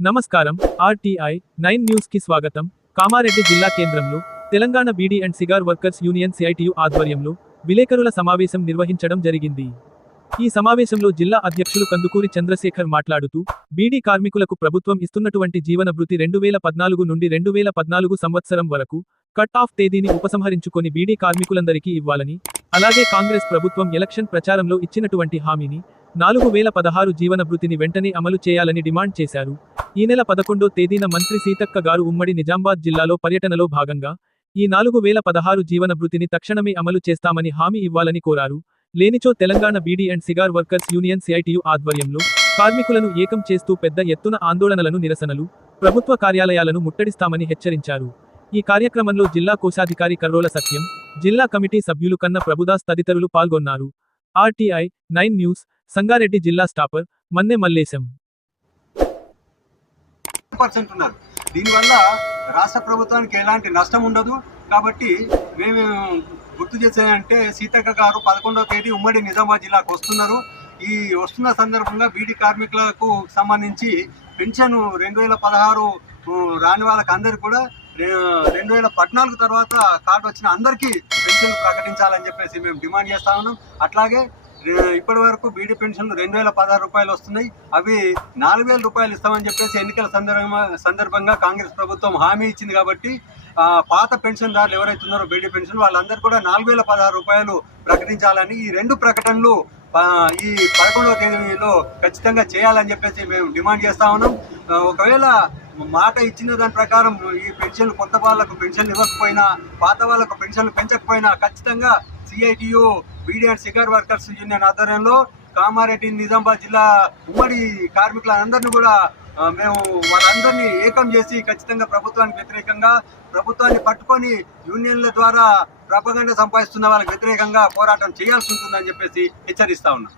నమస్కారం. RTI nine న్యూస్కి స్వాగతం. కామారెడ్డి జిల్లా కేంద్రంలో Telangana beedi and cigar workers union CITU ఆధ్వర్యంలో విలేకరుల సమావేశం నిర్వహించడం జరిగింది. ఈ సమావేశంలో జిల్లా అధ్యక్షులు కందుకూరి చంద్రశేఖర్ మాట్లాడుతూ బీడీ కార్మికులకు ప్రభుత్వం ఇస్తున్నటువంటి జీవనభృతి రెండు వేల పద్నాలుగు నుండి రెండు వేల పద్నాలుగు సంవత్సరం వరకు కట్ ఆఫ్ తేదీని ఉపసంహరించుకొని బీడీ కార్మికులందరికీ ఇవ్వాలని అలాగే కాంగ్రెస్ ప్రభుత్వం ఎలక్షన్ ప్రచారంలో ఇచ్చినటువంటి హామీని నాలుగు వేల పదహారు జీవన భృతిని వెంటనే అమలు చేయాలని డిమాండ్ చేశారు. ఈ నెల పదకొండో తేదీన మంత్రి సీతక్క గారు ఉమ్మడి నిజామాబాద్ జిల్లాలో పర్యటనలో భాగంగా ఈ నాలుగు వేల పదహారు జీవన భృతిని తక్షణమే అమలు చేస్తామని హామీ ఇవ్వాలని కోరారు. లేనిచో Telangana beedi and cigar workers union CITU ఆధ్వర్యంలో కార్మికులను ఏకం చేస్తూ పెద్ద ఎత్తున ఆందోళనలను నిరసనలు ప్రభుత్వ కార్యాలయాలను ముట్టడిస్తామని హెచ్చరించారు. ఈ కార్యక్రమంలో జిల్లా కోశాధికారి కర్రోల సత్యం జిల్లా కమిటీ సభ్యులు కన్న ప్రభుదాస్ తదితరులు పాల్గొన్నారు. ఆర్టీఐ నైన్ న్యూస్ సంగారెడ్డి జిల్లా స్టాపర్ మన్నె మల్లేశం. పర్సెంట్ ఉన్నారు దీనివల్ల రాష్ట్ర ప్రభుత్వానికి ఎలాంటి నష్టం ఉండదు. కాబట్టి మేము గుర్తు చేసేదంటే సీతక్క గారు పదకొండవ తేదీ ఉమ్మడి నిజామాబాద్ జిల్లాకు వస్తున్నారు. ఈ వస్తున్న సందర్భంగా బీడీ కార్మికులకు సంబంధించి పెన్షన్ రెండు వేల పదహారు రాని వాళ్ళకి అందరికి కూడా రెండు వేల పద్నాలుగు తర్వాత కార్డు వచ్చిన అందరికీ పెన్షన్ ప్రకటించాలని చెప్పేసి మేము డిమాండ్ చేస్తా ఉన్నాం. అట్లాగే ఇప్పటి వరకు బీడీ పెన్షన్లు రెండు వేల పదహారు రూపాయలు వస్తున్నాయి. అవి నాలుగు వేల రూపాయలు ఇస్తామని చెప్పేసి ఎన్నికల సందర్భంగా సందర్భంగా కాంగ్రెస్ ప్రభుత్వం హామీ ఇచ్చింది కాబట్టి పాత పెన్షన్దారులు ఎవరైతే ఉన్నారో బీడీ పెన్షన్ వాళ్ళందరూ కూడా నాలుగు వేల పదహారు రూపాయలు ప్రకటించాలని ఈ రెండు ప్రకటనలు ఈ పదకొండవ తేదీలో ఖచ్చితంగా చేయాలని చెప్పేసి మేము డిమాండ్ చేస్తా ఉన్నాం. ఒకవేళ మాట ఇచ్చిన దాని ప్రకారం ఈ పెన్షన్లు కొత్త వాళ్ళకు పెన్షన్లు ఇవ్వకపోయినా పాత వాళ్ళకు పెన్షన్లు పెంచకపోయినా ఖచ్చితంగా CITU beedi and cigar workers union ఆధ్వర్యంలో కామారెడ్డి నిజామాబాద్ జిల్లా ఉమ్మడి కార్మికులందరినీ కూడా మేము వాళ్ళందరినీ ఏకం చేసి ఖచ్చితంగా ప్రభుత్వానికి వ్యతిరేకంగా ప్రభుత్వాన్ని పట్టుకొని యూనియన్ల ద్వారా ప్రపగండ సంపాదిస్తున్న వాళ్ళకి వ్యతిరేకంగా పోరాటం చేయాల్సి ఉంటుందని చెప్పేసి హెచ్చరిస్తా ఉన్నాం.